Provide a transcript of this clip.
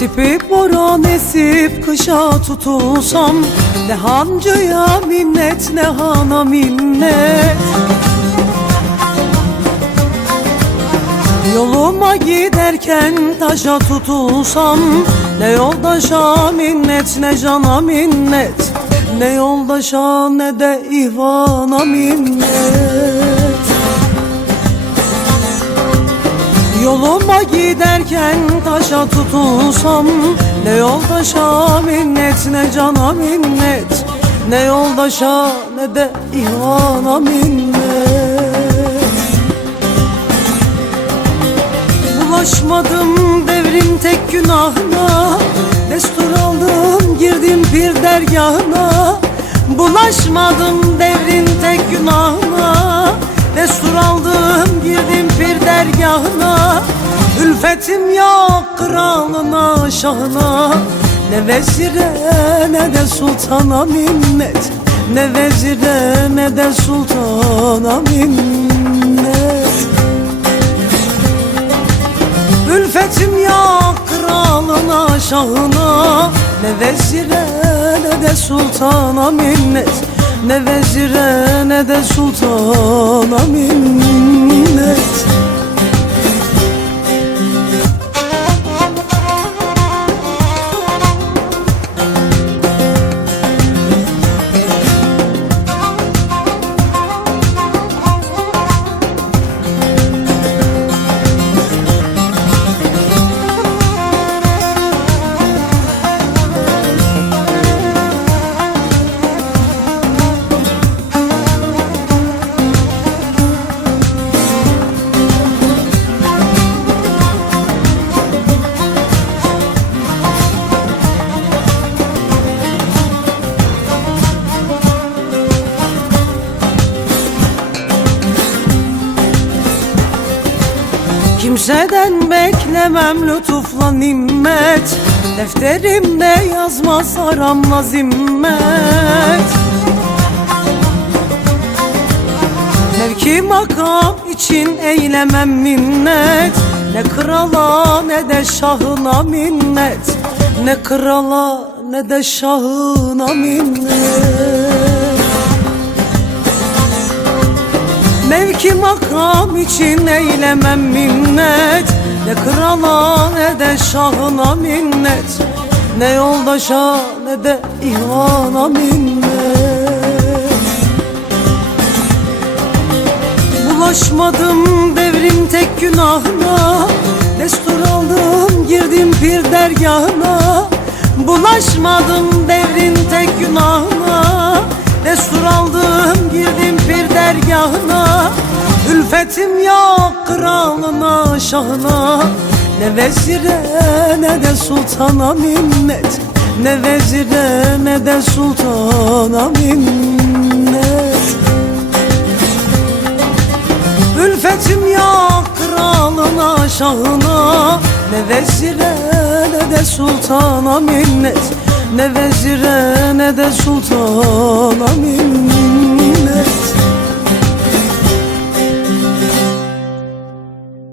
Tipip boran esip kışa tutulsam, ne hancıya minnet ne hana minnet. Yoluma giderken taşa tutulsam, ne yoldaşa minnet ne cana minnet. Ne yoldaşa ne de ihvana minnet. Yoluma giderken taşa tutulsam, ne yoldaşa minnet ne cana minnet. Ne yoldaşa ne de ihvana minnet. Bulaşmadım devrin tek günahına, destur aldım girdim bir dergahına. Bulaşmadım devrin tek günahına, destur aldım girdim bir dergahına. Ülfetim yok kralına şahına, ne vezire ne de sultana minnet. Ne vezire ne de sultana minnet. Ülfetim yok kralına şahına, ne vezire ne de sultana minnet. Ne vezire ne de sultana minnet. Kimseden beklemem lütufla nimmet, defterimde yazmaz aramla zimmet. Mevki makam için eylemem minnet, ne krala ne de şahına minnet. Ne krala ne de şahına minnet. Mevki makam için eylemem minnet, ne krala ne de şahına minnet. Ne yoldaşa ne de ihvana minnet. Bulaşmadım devrin tek günahına, destur aldım girdim bir dergahına. Bulaşmadım devrin tek günahına, destur aldım girdim bir dergahına. Ülfetim yok kralına şahına, ne vezire ne de sultana minnet. Ne vezire ne de sultana minnet. Ülfetim yok kralına şahına, ne vezire ne de sultana minnet. Ne vezire ne de sultana minnet.